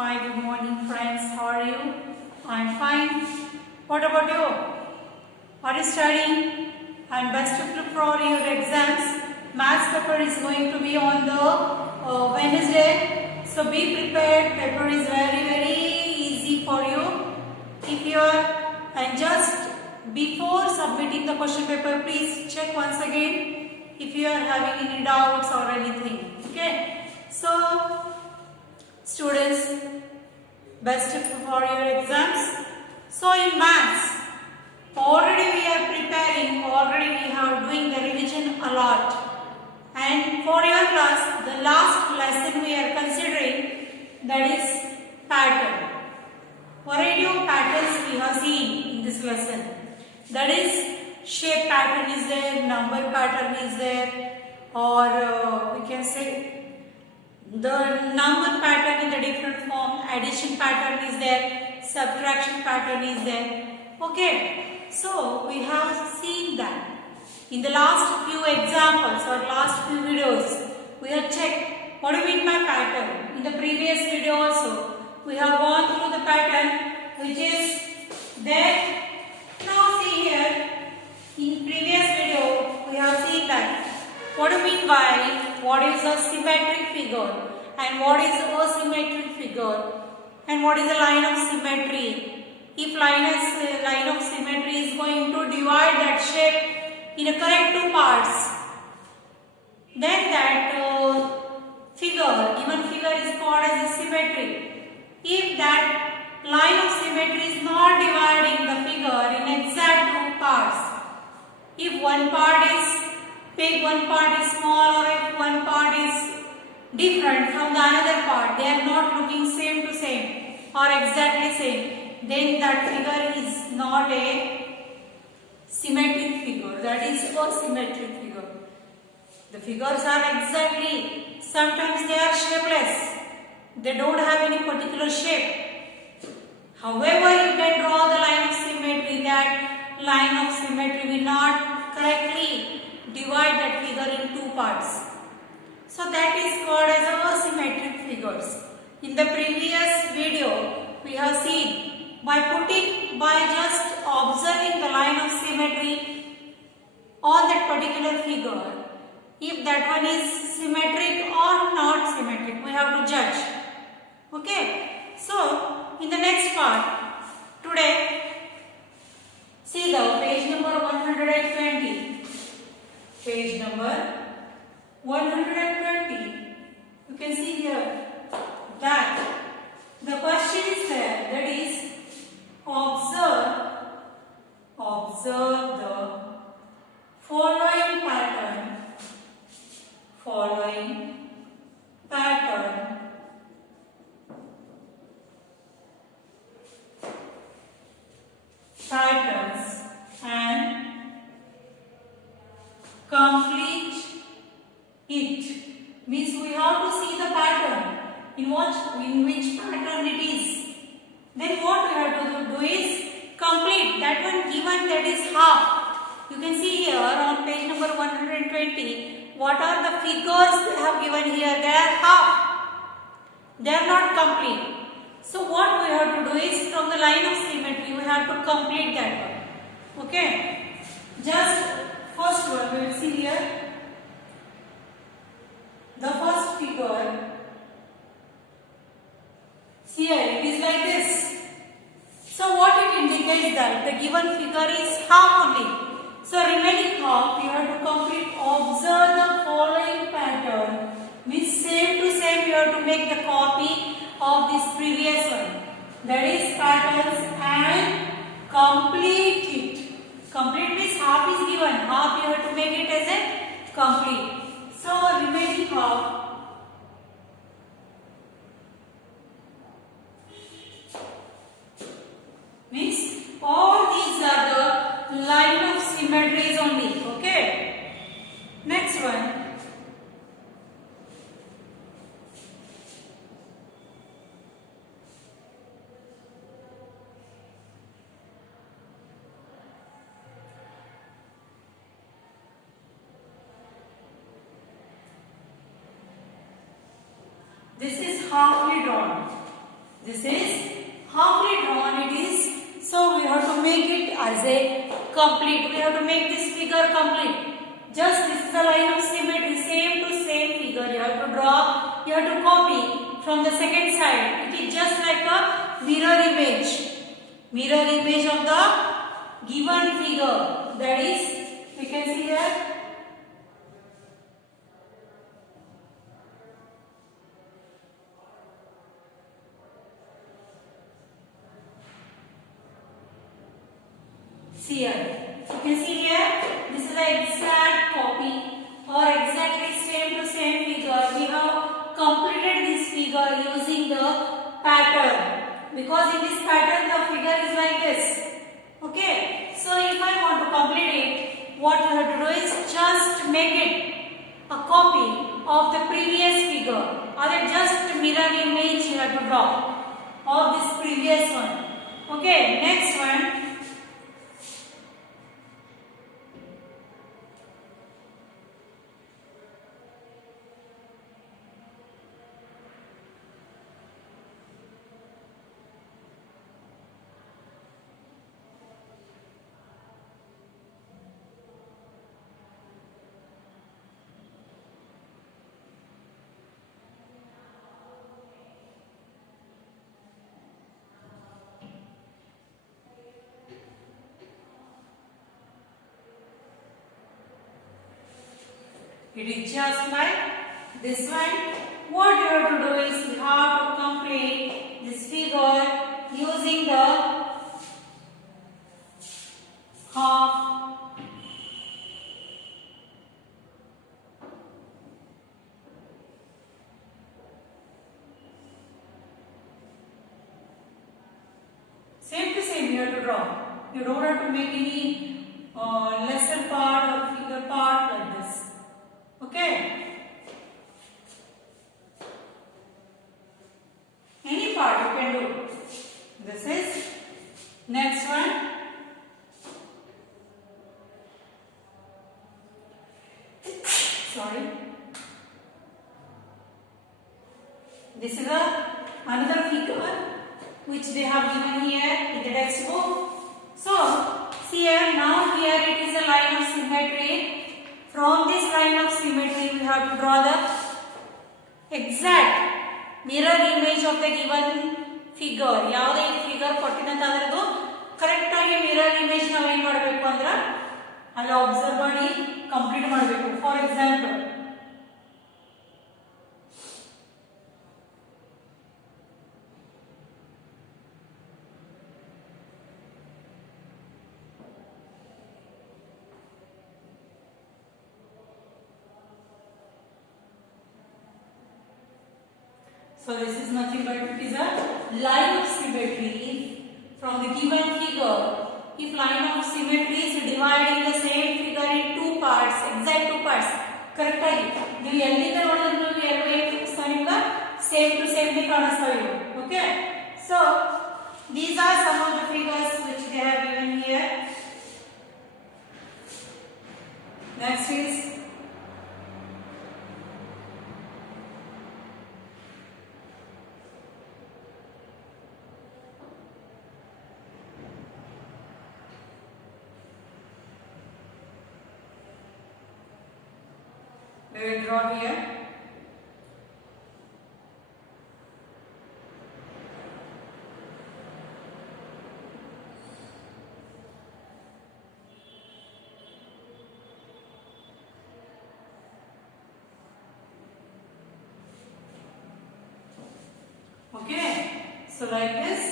Hi, good morning friends. How are you? I'm fine. What about you? Are you studying? And best to prepare for your exams. Maths paper is going to be on the Wednesday. So be prepared. Paper is very easy for you. If you are and just before submitting the question paper, please check once again if you are having any doubts or anything. Okay. So students, best for your exams. So in maths, already we are preparing, already we are doing the revision a lot. And for your class, the last lesson we are considering, that is pattern. Variety of patterns we have seen in this lesson. That is shape pattern is there, number pattern is there, or we can say the number pattern in the different form, addition pattern is there, subtraction pattern is there. Okay, so we have seen that. In the last few examples or last few videos, we have checked what do you mean by pattern. In the previous video also, we have gone through the pattern which is there. Now see here, in previous video, we have seen that what do you mean by what is a symmetric figure and what is asymmetric figure and what is a line of symmetry. If line of symmetry is going to divide that shape in a correct two parts, then that given figure is called as a symmetry. If that line of symmetry is not dividing the figure in exact two parts, if one part is big, one part is small, or if one part is different from the another part, they are not looking same to same or exactly same, then that figure is not a symmetric figure, that is asymmetric figure. The figures are exactly, sometimes they are shapeless, they don't have any particular shape. However, you can draw the line of symmetry, that line of symmetry will not correctly divide that figure in two parts. So that is called as asymmetric figures. In the previous video, we have seen by just observing the line of symmetry on that particular figure, if that one is symmetric or not symmetric, we have to judge. Okay. So in the next part, today, see the page number 120. Page number 120. You can see here that the question is there, that is observe the following pattern patterns and complete it. Means we have to see the pattern, in which pattern it is. Then what we have to do is complete that one given, that is half. You can see here on page number 120, what are the figures they have given here? They are half. They are not complete. So what we have to do is, from the line of symmetry, we have to complete that one. Okay. Just first one, we will see here. The first figure, see here, it is like this. So what it indicates that the given figure is half only. So remaining half, you have to complete. Observe the following pattern. Means same to same, you have to make the copy of this previous one. That is patterns and complete it. Complete means half is given. Half you have to make it as a complete. So remaining half, means all these are the line of symmetries only. Okay. Next one. This is halfly drawn. This is halfly drawn it is. So we have to make it as a complete. We have to make this figure complete. Just this is a line of symmetry, same to same figure. You have to draw, you have to copy from the second side. It is just like a mirror image of the given figure. That is, we can see here. See here. You can see here. This is the exact copy or exactly same to same figure. We have completed this figure using the pattern, because in this pattern the figure is like this. Okay. So if I want to complete it, what you have to do is just make it a copy of the previous figure, or just mirror image you have to draw of this previous one. Okay. Next one. It is just like this one. What you have to do is you have to complete this figure using the half. Same to same you have to draw. You don't have to make any lesser part or figure part like this. Okay. Any part you can do. This is next one. Sorry. This is another figure which they have given here in the textbook. So see here, now here it is a line of symmetry. From this line of symmetry, we have to draw the exact mirror image of the given figure. ಯಾವುದೇ figure ಕೊಟ್ಟಿನಂತ ಅದರದು correct ಆಗಿ mirror image ನಾವು ಏನು ಮಾಡಬೇಕು ಅಂದ್ರೆ ಅಲ್ಲಿ observe ಮಾಡಿ complete ಮಾಡಬೇಕು. For example, so this is nothing but it is a line of symmetry. If from the given figure, if line of symmetry is dividing the same figure in two parts, exact two parts, correct ಆಗಿ ನೀವು ಎಲ್ಲಿಂದ ನೋಡಿದ್ರು ನೀವು ಎರಡು ನಿಮ್ಗೆ same to same ಕಾಣಿಸ್ತಾವೆ ಇವು. Okay, so these are some of the figures which they have given here. Next is we will draw here. Okay, so like this.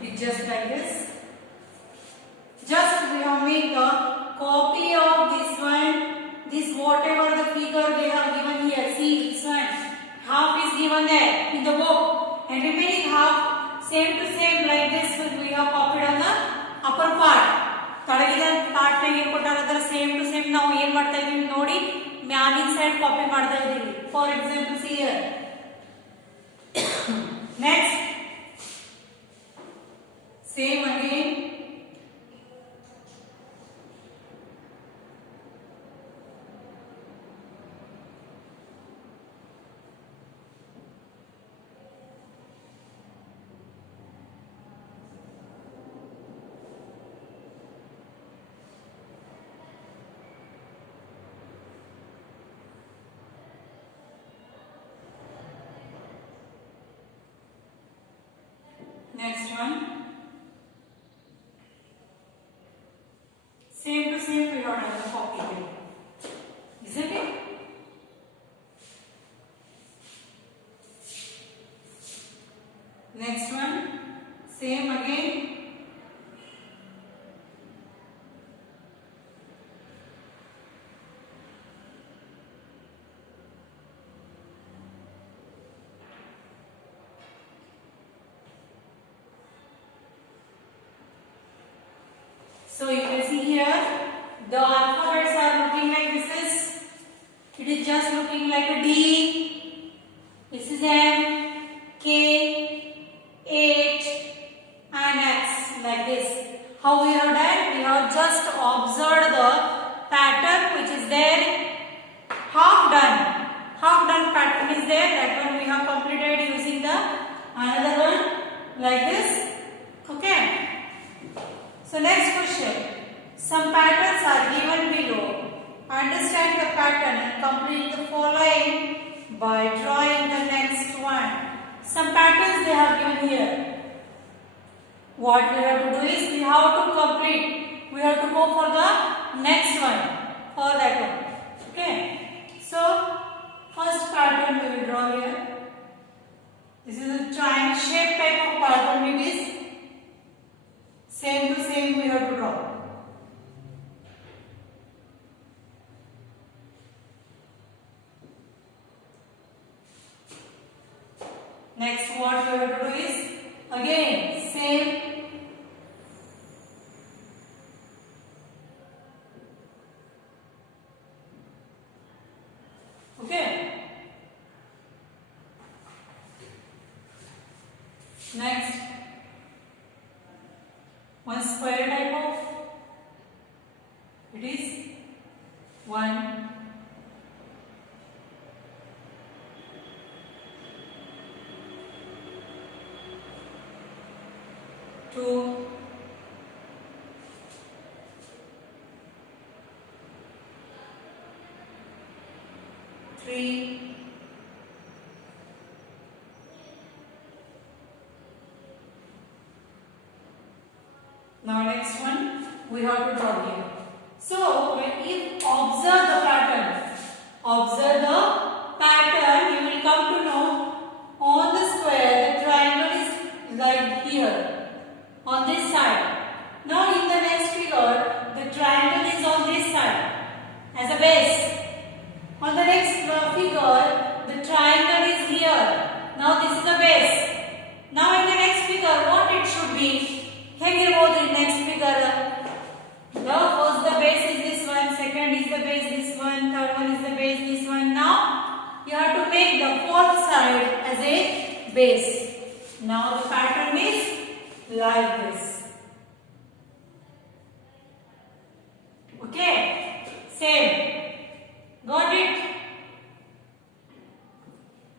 It's just like this. Just we have made the copy of this one. This whatever the figure they have given here. See this one. Half is given there in the book, and remaining half same to same like this we have copied on the upper part. ತಳಗಿದ part ನಾಗ ಏನು ಕೊಟ್ಟಾರ ಅದರ same to same ನಾವು ಏನು ಮಾಡ್ತಾ ಇದೀವಿ ನೋಡಿ ಮ್ಯಾಲಿನ ಸೈಡ್ ಕಾಪಿ ಮಾಡ್ತಾ ಇದೀವಿ. For example see here. Next Same again. Next one. Same to same we have done the copy here. Isn't it? Next one. Same again. So you can see here the alphabets are looking like this. It is just looking like a D. This is M, K, 8 and X like this. How we have done? We have just observed the pattern which is there. Half done. Half done pattern is there. That one we have completed using the another one like this. Okay. So next question. Some patterns are given below. Understand the pattern and complete the following by drawing the next one. Some patterns they have given here. What we have to do is we have to complete. We have to go for the next one. For that one. Okay. So first pattern we will draw here. This is a triangle shape type of pattern it is. Same to same we have to draw. Next what we have to do is again same. Okay. Next. One square type of, it is 1, 2, 3, 4. Now next one we have to draw here. So if observe the pattern, you will come to know on the square the triangle is like here on this side. Now in the next figure the triangle is on this side as a base. On the next figure the triangle is here. Now this is the base. Now in the next figure what it should be? ಹೇಗಿರಬಹುದು next figure? The first the base is this one, second is the base this one, third one is the base this one. Now you have to make the fourth side as a base. Now the pattern is like this. Okay, same. Got it?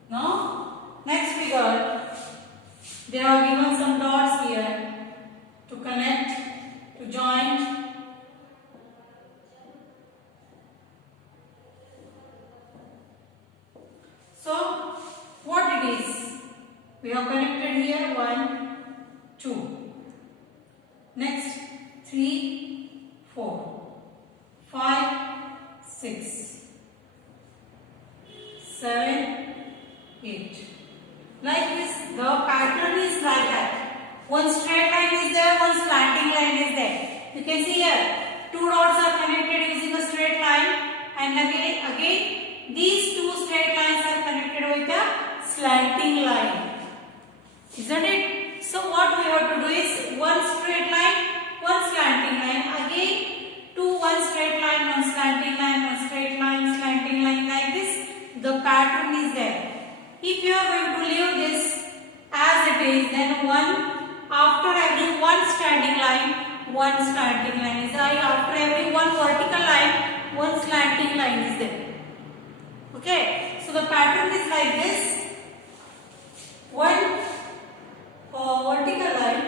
Now next figure they have given some dots here to connect, to join. So what it is? We have connected here 1, 2. Next 3, 4, 5, 6, 7, 8. Like this, the pattern is like that. One straight line is there, one slanting line is there. You can see here, 2 dots are connected using a straight line, and again these 2 straight lines are connected with a slanting line. Isn't it? So what we have to do is one straight line, one slanting line. Again, one straight line, one slanting line, one straight line, slanting line, like this. The pattern is there. If you are going to leave this as it is, then after every one standing line, one slanting line is there. After every one vertical line, one slanting line is there. Okay, so the pattern is like this: one vertical line,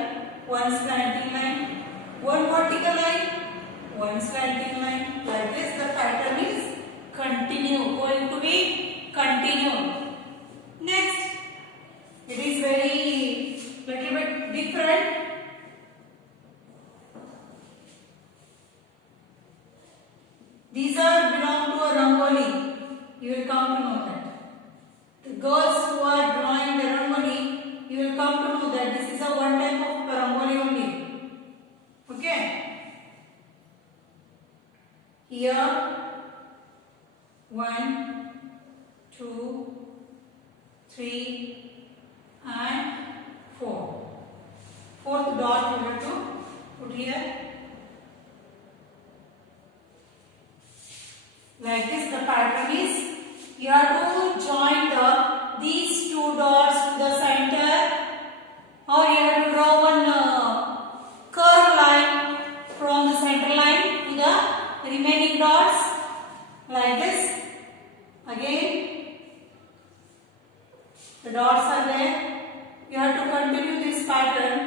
one slanting line, one vertical line, one slanting line. Like this, the pattern is going to be continued. Next, it is very little bit different. These are belong to a rangoli. You will come to know that. The girls who are drawing the rangoli, you will come to know that this is a one type of rangoli only. Okay. Here, 1, 2, 3, and 4. Fourth dot you have to put here. Like this, the pattern is you have to join these two dots to the center, or you have to draw one curved line from the center line to the remaining dots. Like this. Again, the dots are there. You have to continue this pattern.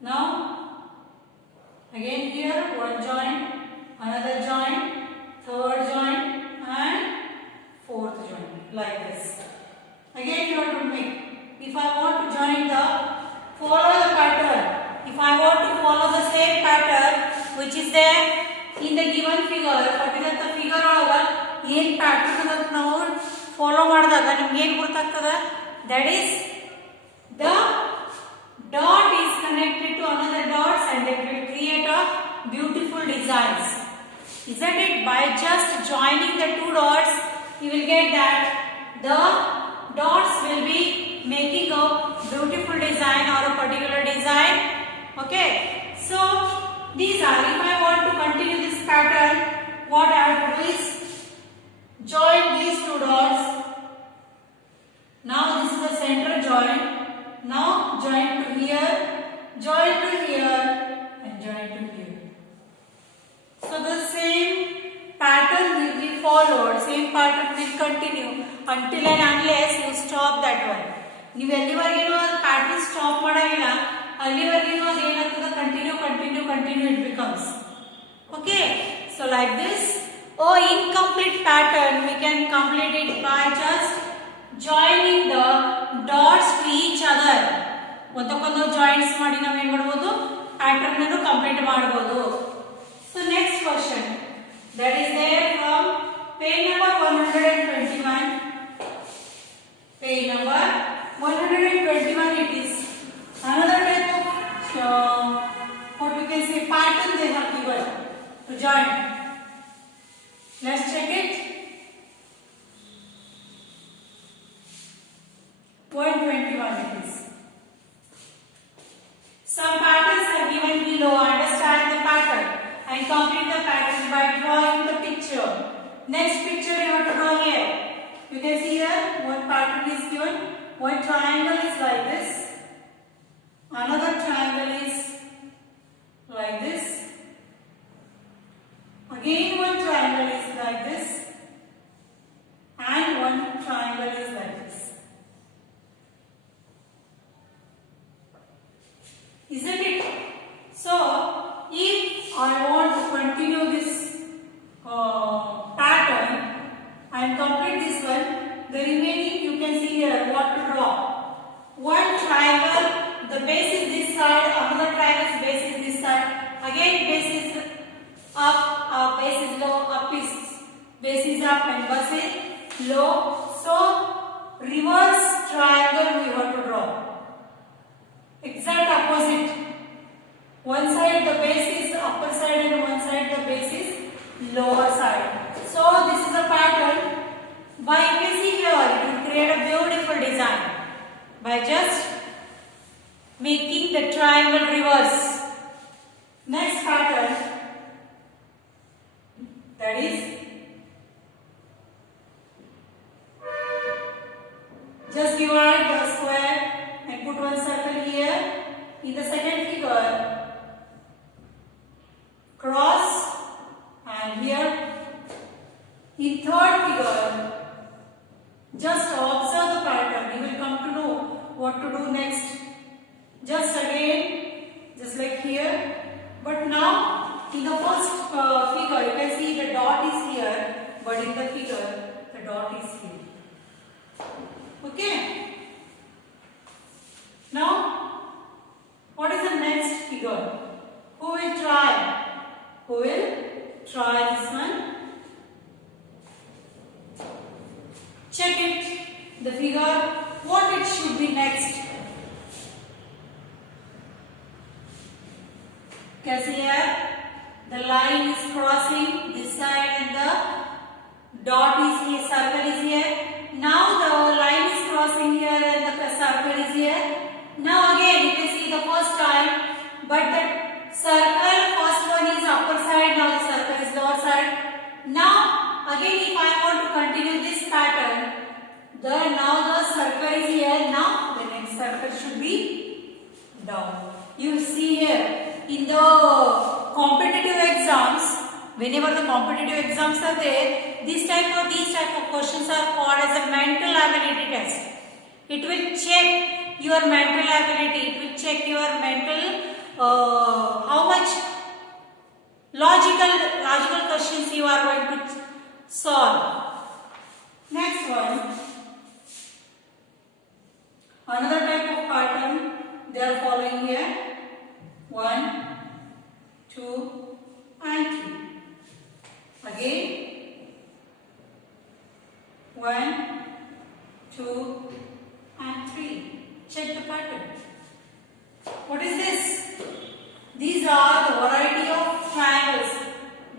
Now, again here one joint, another joint, third joint, and fourth joint. Like this. Again you have to make. If I want to follow the pattern. If I want to follow the same pattern which is there in the given figure, the figure ಏನು pattern ಅಂತ ನಾವು follow ಮಾಡಿದಾಗ ನಿಮಗೆ ಏನು ಗೊತ್ತಾಗ್ತದೆ? That is the dot is connected to another dots and it will create a beautiful designs. Isn't it? By just joining the two dots, you will get that the dots will be making a beautiful design or a particular design. Okay, so these are, if I want to continue this pattern, what I have to do is join these two dots. Now this is the center joint. Now join to here, join to here, and join to here. So the same pattern will be followed, same pattern will continue until and unless you stop that one. ನೀವು ಎಲ್ಲಿವರೆಗೂ pattern stop ಮಾಡಾಗಿಲ್ಲ ಅಲ್ಲಿವರೆಗೂ ಅದು ಏನಾಗ್ತದೆ continue it becomes. Okay, so like this, incomplete pattern we can complete it by just joining the dots to each other. ಒಂದಕ್ಕೊಂದು joints ಮಾಡಿ ನಾವು ಏನು ಮಾಡಬಹುದು, ಪ್ಯಾಟರ್ನ್ ಅನ್ನು ಕಂಪ್ಲೀಟ್ ಮಾಡಬಹುದು. So next question that is there from page number 121. Page number 121, it is another type of what we can say pattern they have given to join. Let's check it. 121 it is. Some patterns are given below. Understand the pattern and complete the pattern by drawing the picture. Next picture you have to draw here. You can see here one pattern is given. One triangle is like this. Another triangle is like this. Again one triangle is like this. And one triangle is like this. Isn't it? So, if I want to continue this pattern and complete this one, the remaining you can see here what to draw. One triangle, the base is this side, another triangle's base is this side. Again base is up, base is low, base is up and base is low. So, reverse triangle we have to draw. Exact opposite. One side the base is upper side and one side the base is lower side. So this is a pattern. By you can see here it will create a beautiful design by just making the triangle reverse. Next pattern, that is Just divide the square and put one circle here. In the second figure, cross and here. In third figure, just observe the pattern. You will come to know what to do next. Just again, just like here. But now, in the first figure, you can see the dot is here. But in the figure, the dot is here. Okay. Now, what is the next figure? Who will try? Who will try this one? Check it, the figure, what it should be next. Can see here, the line is crossing this side and the dot is here, circle is here. Now the line is crossing here and the circle is here. Now again you can see the first time, but the circle first one is upper side, now the circle is lower side. Now again if I want to continue this pattern, now the circle is here, now the next circle should be down. You see here, in the competitive exams, whenever the competitive exams are there, these type of questions are called as a mental ability test. It will check your mental ability, it will check your mental, how much logical questions you are going to solve. Next one, another type of pattern they are following here. 1, 2 and 3. Again 1, 2 and 3. Check the pattern. What is this? These are the variety of triangles.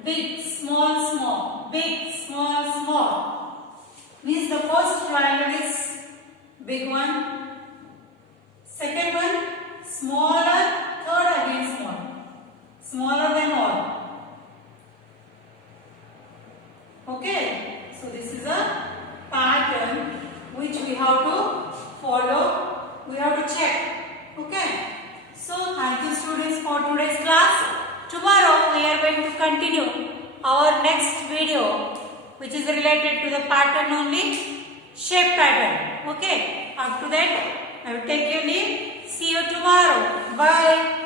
Big, small, small. Big, small, small. Means the first triangle is big one. Second one smaller. Third again small. Smaller than all. Okay. So this is a pattern which we have to follow. We have to check. Okay. So thank you students for today's class. Tomorrow we are going to continue our next video which is related to the pattern only, shape pattern. Okay. Up to that I will take your leave. See you tomorrow. Bye.